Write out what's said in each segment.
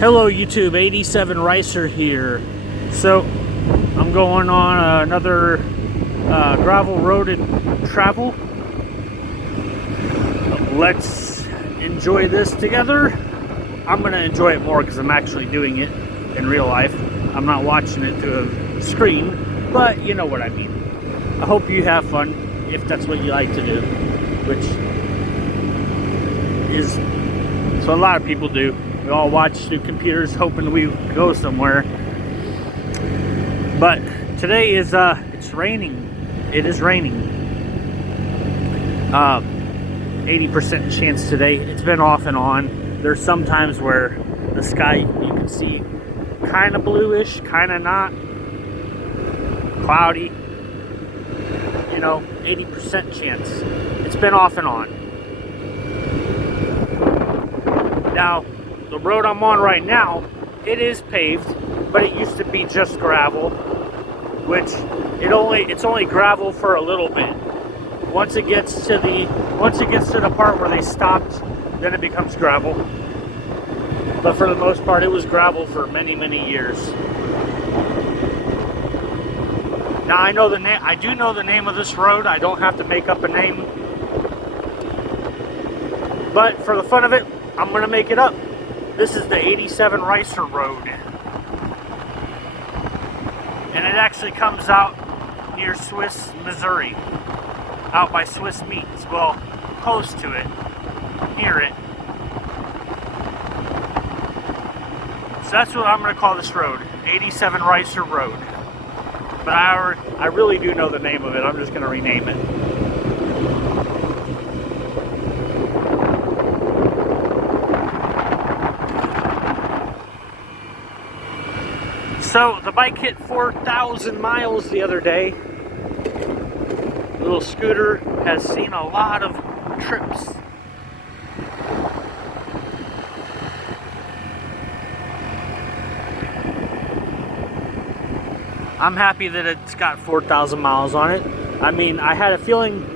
Hello YouTube, 87 Ricer here. So I'm going on another gravel road and travel. Let's enjoy this together. I'm gonna enjoy it more because I'm actually doing it in real life. I'm not watching it through a screen, but you know what I mean. I hope you have fun if that's what you like to do, which is so a lot of people do. We all watch through computers hoping we go somewhere. But today is it's raining. It is raining. 80% chance today. It's been off and on. There's some times where the sky you can see kind of bluish, kind of not. Cloudy. You know, 80% chance. It's been off and on. Now, the road I'm on right now, it is paved, but it used to be just gravel, which it's only gravel for a little bit. Once it gets to the part where they stopped, then it becomes gravel. But for the most part, it was gravel for many, many years. Now I know the name. I do know the name of this road. I don't have to make up a name. But for the fun of it, I'm gonna make it up. This is the 87 Ricer Road. And it actually comes out near Swiss, Missouri. Out by Swiss Meats. Well, close to it. Near it. So that's what I'm going to call this road. 87 Ricer Road. But I really do know the name of it. I'm just going to rename it. So the bike hit 4,000 miles the other day. The little scooter has seen a lot of trips. I'm happy that it's got 4,000 miles on it. I mean, I had a feeling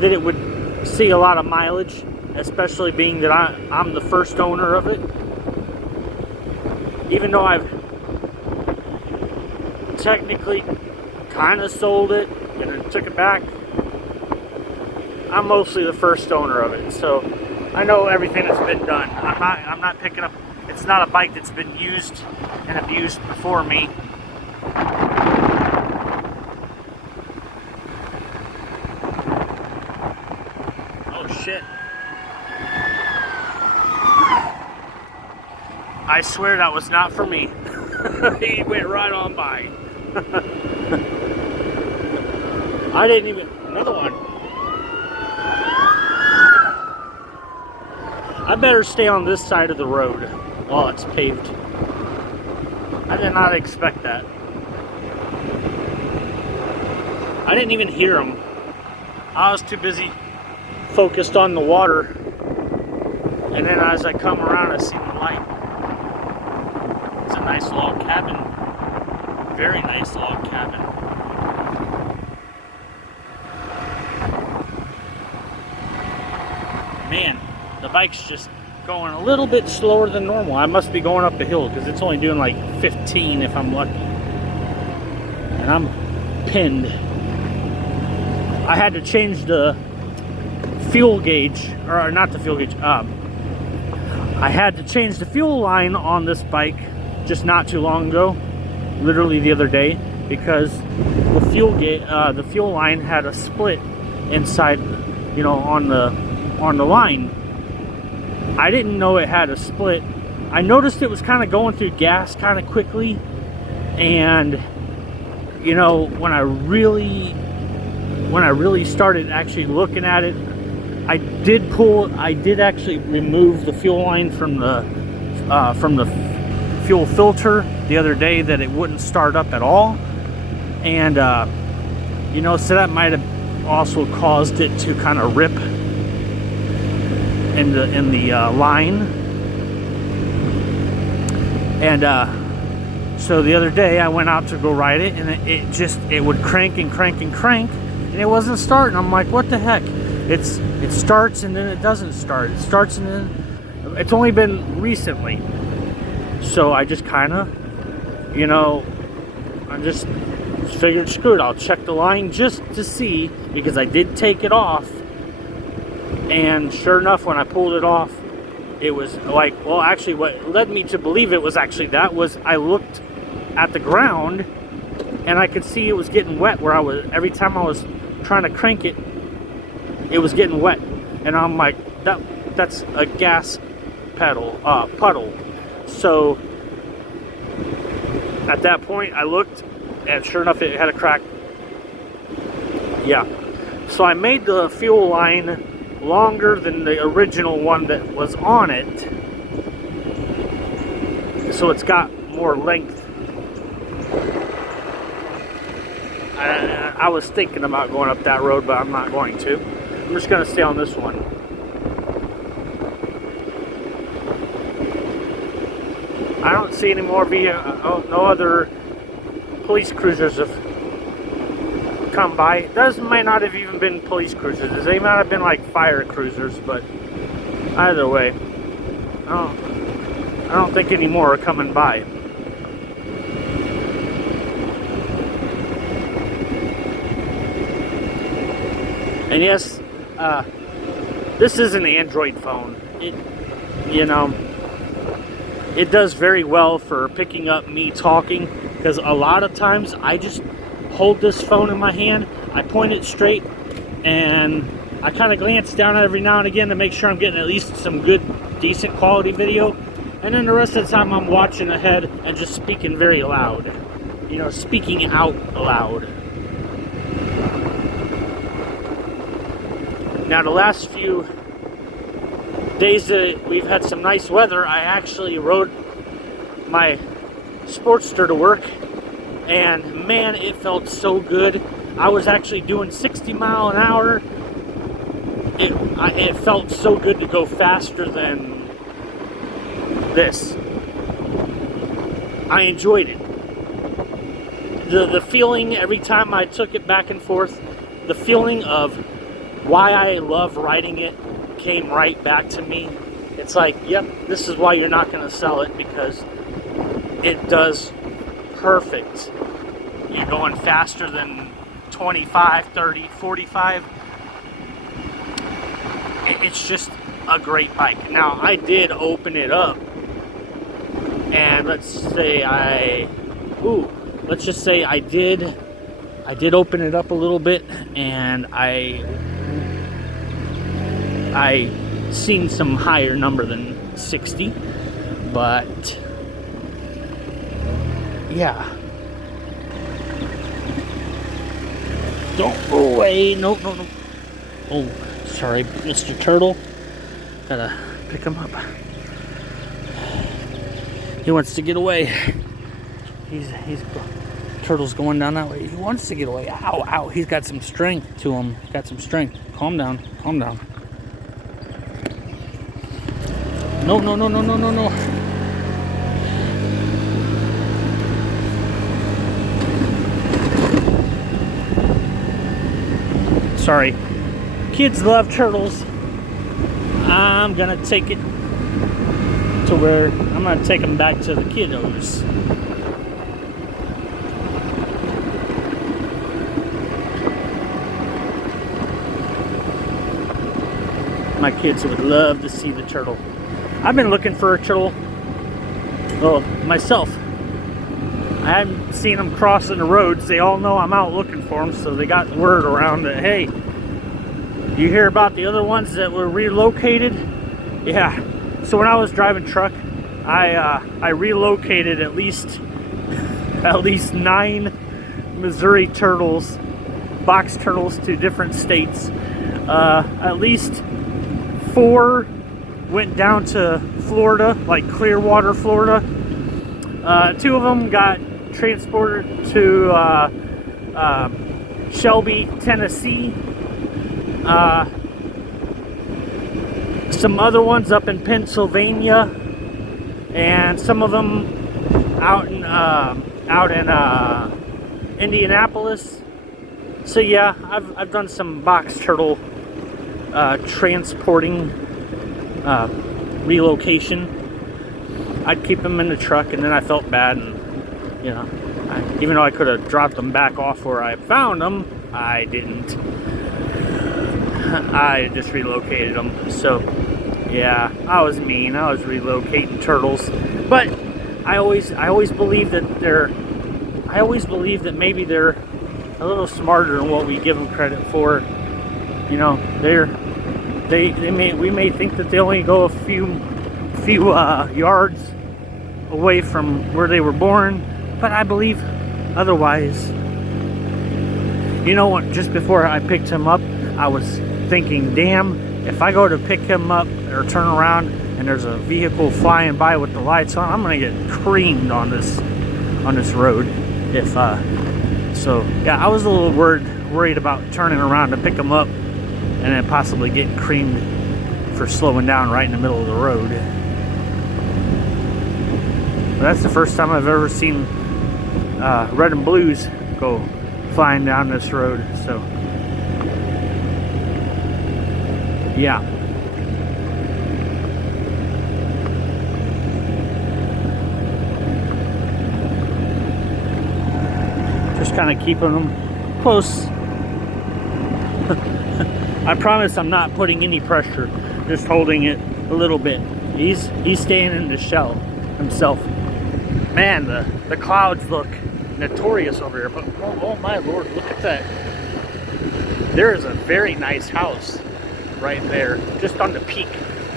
that it would see a lot of mileage, especially being that I'm the first owner of it. Even though I've technically kind of sold it and then took it back, I'm mostly the first owner of it, so I know everything that's been done. I'm not picking up. It's not a bike that's been used and abused before me. Oh shit. I swear that was not for me. He went right on by. I didn't even. Another one. I better stay on this side of the road while it's paved. I did not expect that. I didn't even hear them. I was too busy focused on the water. And then as I come around, I see the light. It's a nice log cabin. Very nice log cabin. Man, the bike's just going a little bit slower than normal. I must be going up the hill because it's only doing like 15 if I'm lucky. And I'm pinned. I had to change the fuel gauge, or not the fuel gauge. I had to change the fuel line on this bike just not too long ago. Literally the other day, because the fuel line had a split inside, you know, on the line. I didn't know it had a split. I noticed it was kind of going through gas kind of quickly, and you know, when I really started actually looking at it, I did actually remove the fuel line from the fuel filter the other day, that it wouldn't start up at all. And you know, so that might have also caused it to kind of rip in the line. And so the other day I went out to go ride it, and it would crank and crank and crank, and it wasn't starting. I'm like, what the heck? It starts and then it doesn't start. It starts and then it's only been recently. So I just kind of, you know, I just figured, screw it, I'll check the line just to see, because I did take it off. And sure enough, when I pulled it off, it was like, well, actually what led me to believe it was actually that was I looked at the ground and I could see it was getting wet where I was, every time I was trying to crank it, it was getting wet. And I'm like, that's a gas puddle. So at that point I looked, and sure enough it had a crack. Yeah. So I made the fuel line longer than the original one that was on it, so it's got more length. I was thinking about going up that road, but I'm not going to. I'm just going to stay on this one. I don't see any more no other police cruisers have come by. Those might not have even been police cruisers. They might have been like fire cruisers, but either way, I don't think any more are coming by. And yes, this is an Android phone. You know, it does very well for picking up me talking, because a lot of times I just hold this phone in my hand, I point it straight, and I kind of glance down every now and again to make sure I'm getting at least some good, decent quality video. And then the rest of the time I'm watching ahead and just speaking very loud. You know, speaking out loud. Now the last few days that we've had some nice weather, I actually rode my Sportster to work, and man, it felt so good. I was actually doing 60 mile an hour. It felt so good to go faster than this. I enjoyed it. The feeling every time I took it back and forth, the feeling of why I love riding it came right back to me. It's like, yep, this is why you're not going to sell it, because it does perfect. You're going faster than 25, 30, 45. It's just a great bike. Now, I did open it up, and let's just say I did open it up a little bit, and I seen some higher number than 60, but yeah. Don't go away. No. Oh, sorry, Mr. Turtle. Gotta pick him up. He wants to get away. Turtle's going down that way. He wants to get away. Ow, ow. He's got some strength to him. Got some strength. Calm down. Calm down. No. Sorry. Kids love turtles. I'm gonna take it to where I'm gonna take them back to the kiddos. My kids would love to see the turtle. I've been looking for a turtle, well, myself. I haven't seen them crossing the roads. They all know I'm out looking for them, so they got the word around that, hey, you hear about the other ones that were relocated? Yeah. So when I was driving truck, I relocated at least 9 Missouri turtles, box turtles, to different states. At least 4 went down to Florida, like Clearwater, Florida. 2 of them got transported to Shelby, Tennessee. Some other ones up in Pennsylvania, and some of them out in Indianapolis. So yeah, I've done some box turtle transporting, relocation. I'd keep them in the truck, and then I felt bad, and you know, even though I could have dropped them back off where I found them, I didn't. I just relocated them. So yeah, I was mean. I was relocating turtles, but I always believe that maybe they're a little smarter than what we give them credit for. You know, we may think that they only go a few yards away from where they were born, but I believe otherwise. You know what? Just before I picked him up, I was thinking, damn, if I go to pick him up or turn around and there's a vehicle flying by with the lights on, I'm gonna get creamed on this road. So yeah, I was a little worried about turning around to pick him up and then possibly getting creamed for slowing down right in the middle of the road. But that's the first time I've ever seen red and blues go flying down this road. So yeah. Just kind of keeping them close. I promise I'm not putting any pressure, just holding it a little bit. He's staying in the shell himself. Man, the clouds look notorious over here, but oh my lord, look at that. There is a very nice house right there, just on the peak.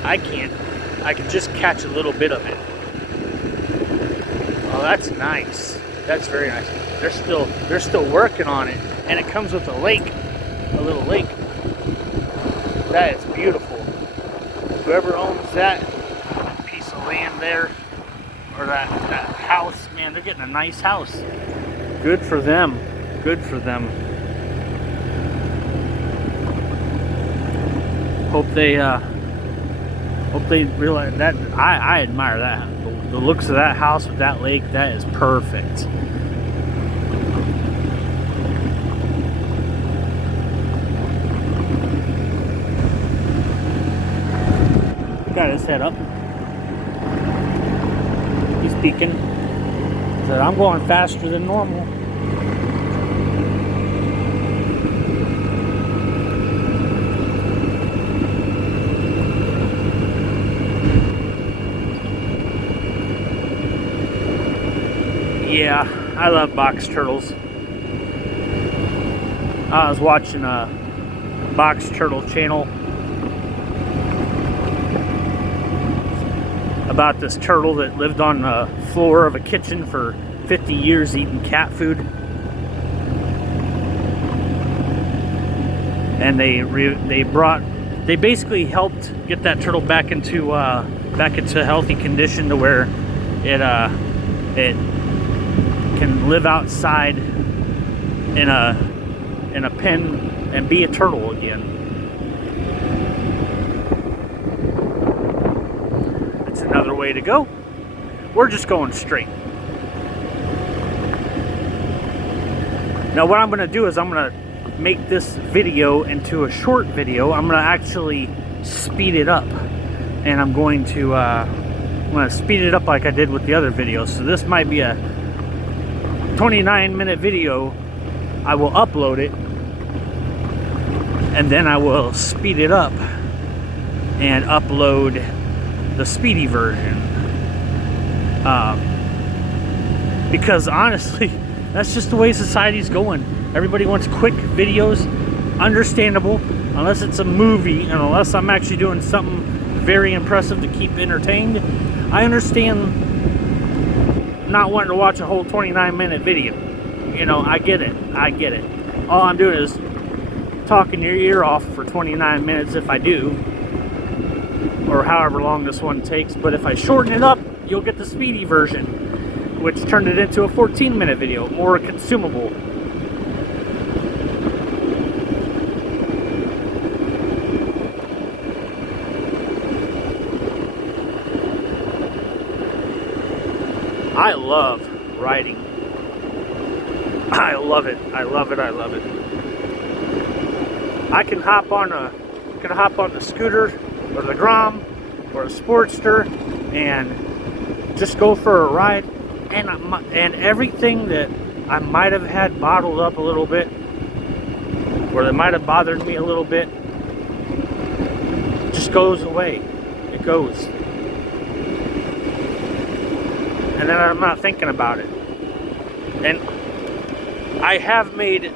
I can just catch a little bit of it. Oh, that's nice. That's very nice. They're still working on it, and it comes with a lake, a little lake. That is beautiful. Whoever owns that piece of land there, or that house, man, they're getting a nice house. Good for them. Good for them. Hope they realize that. I admire that. The looks of that house with that lake, that is perfect. Got his head up. He's peeking. Said, I'm going faster than normal. Yeah, I love box turtles. I was watching a box turtle channel about this turtle that lived on the floor of a kitchen for 50 years eating cat food. And they basically helped get that turtle back into a healthy condition to where it can live outside in a pen and be a turtle again. It's another way to go. We're just going straight. Now what I'm going to do is I'm going to make this video into a short video. I'm going to actually speed it up, and I'm going to speed it up like I did with the other videos. So this might be a 29-minute video. I will upload it, and then I will speed it up and upload the speedy version. Because honestly, that's just the way society's going. Everybody wants quick videos. Understandable, unless it's a movie and unless I'm actually doing something very impressive to keep entertained. I understand not wanting to watch a whole 29-minute video. You know, I get it. All I'm doing is talking your ear off for 29 minutes if I do, or however long this one takes. But if I shorten it up, you'll get the speedy version, which turned it into a 14-minute video, more consumable. I love riding. I love it. I love it. I love it. I can hop on the scooter or the Grom or a Sportster and just go for a ride, and everything that I might have had bottled up a little bit, or that might have bothered me a little bit, just goes away. It goes. And then I'm not thinking about it. And I have made,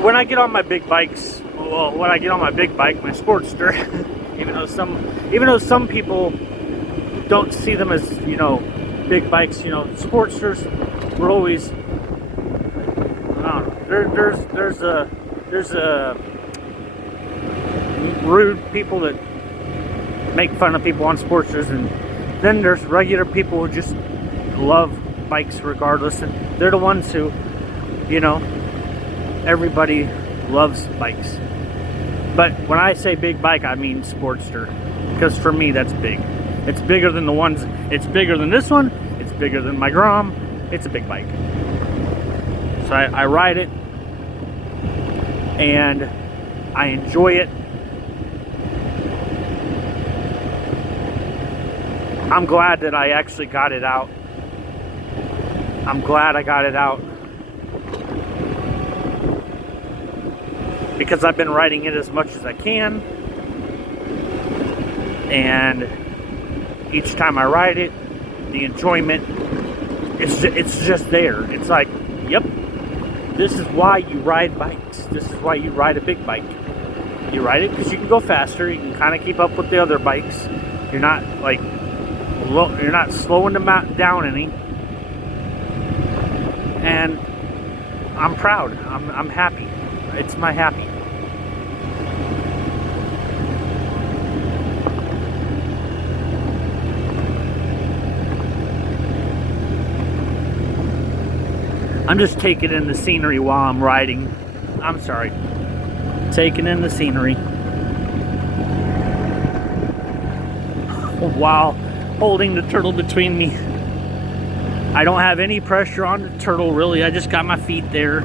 when I get on my big bikes, well, when I get on my big bike, my Sportster, even though some people don't see them as, you know, big bikes, you know, Sportsters were always, I don't know, there's a rude people that make fun of people on Sportsters, and then there's regular people who just love bikes regardless, and they're the ones who, you know, everybody loves bikes. But when I say big bike, I mean Sportster, because for me that's big. It's bigger than the ones, it's bigger than this one, it's bigger than my Grom. It's a big bike. So I ride it and I enjoy it. I'm glad that I actually got it out. I'm glad I got it out, because I've been riding it as much as I can, and each time I ride it, the enjoyment, it's just there. It's like, yep, this is why you ride bikes. This is why you ride a big bike. You ride it because you can go faster. You can kind of keep up with the other bikes. You're not like, you're not slowing them down any. And I'm proud. I'm happy. It's my happy. I'm just taking in the scenery while I'm riding. I'm sorry. Taking in the scenery while holding the turtle between me. I don't have any pressure on the turtle, really. I just got my feet there,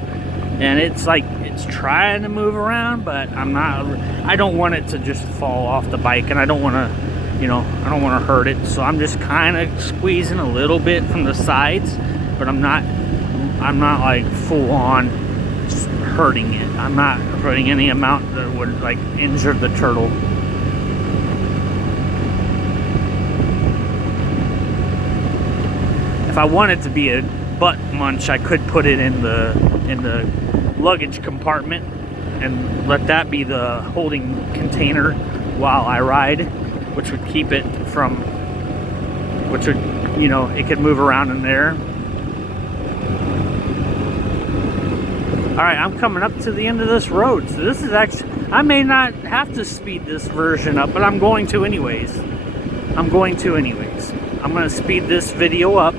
and it's like, it's trying to move around, but I don't want it to just fall off the bike, and I don't want to, you know, I don't want to hurt it. So I'm just kind of squeezing a little bit from the sides, but I'm not like full on just hurting it. I'm not hurting any amount that would like injure the turtle. If I wanted to be a butt munch, I could put it in the luggage compartment and let that be the holding container while I ride, which would keep it from, which would, you know, it could move around in there. Alright, I'm coming up to the end of this road, so this is actually, I may not have to speed this version up, but I'm going to anyways. I'm going to speed this video up,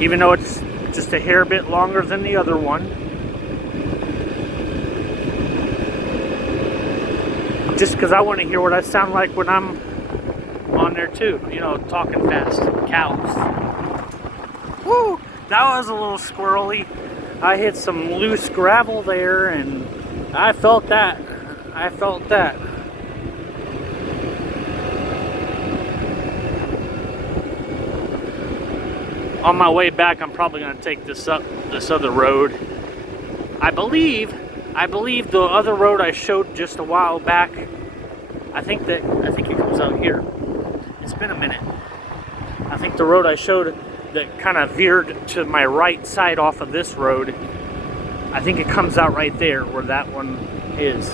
even though it's just a hair bit longer than the other one. Just because I want to hear what I sound like when I'm on there too, you know, talking fast. Cows. Woo! That was a little squirrely. I hit some loose gravel there, and I felt that. On my way back, I'm probably going to take this other road. I believe the other road I showed just a while back, I think it comes out here. It's been a minute. I think the road I showed that kind of veered to my right side off of this road, I think it comes out right there where that one is.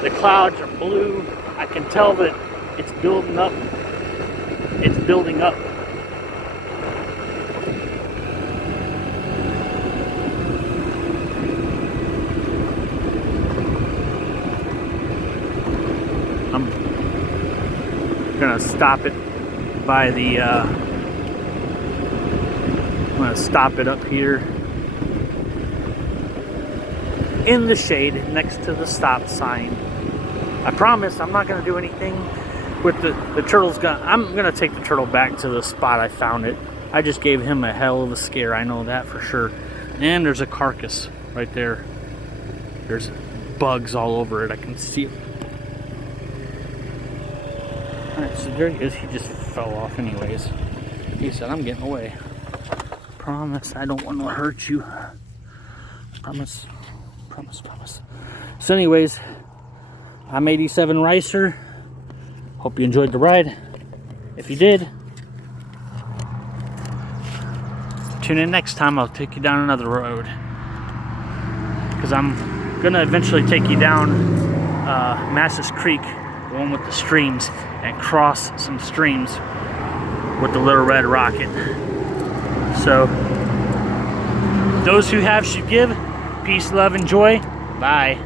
The clouds are blue. I can tell that it's building up. It's building up. I'm gonna stop it by the I'm gonna stop it up here in the shade next to the stop sign. I promise I'm not gonna do anything with the turtle's gonna, I'm gonna take the turtle back to the spot I found it. I just gave him a hell of a scare, I know that for sure. And there's a carcass right there. There's bugs all over it, I can see. Alright, so there he is. He just fell off anyways. He said, I'm getting away. Promise I don't want to hurt you. Promise. Promise, promise. So anyways, I'm 87 Ricer. Hope you enjoyed the ride. If you did, tune in next time. I'll take you down another road. Because I'm going to eventually take you down Masses Creek, the one with the streams, and cross some streams with the Little Red Rocket. So, those who have should give. Peace, love, and joy. Bye.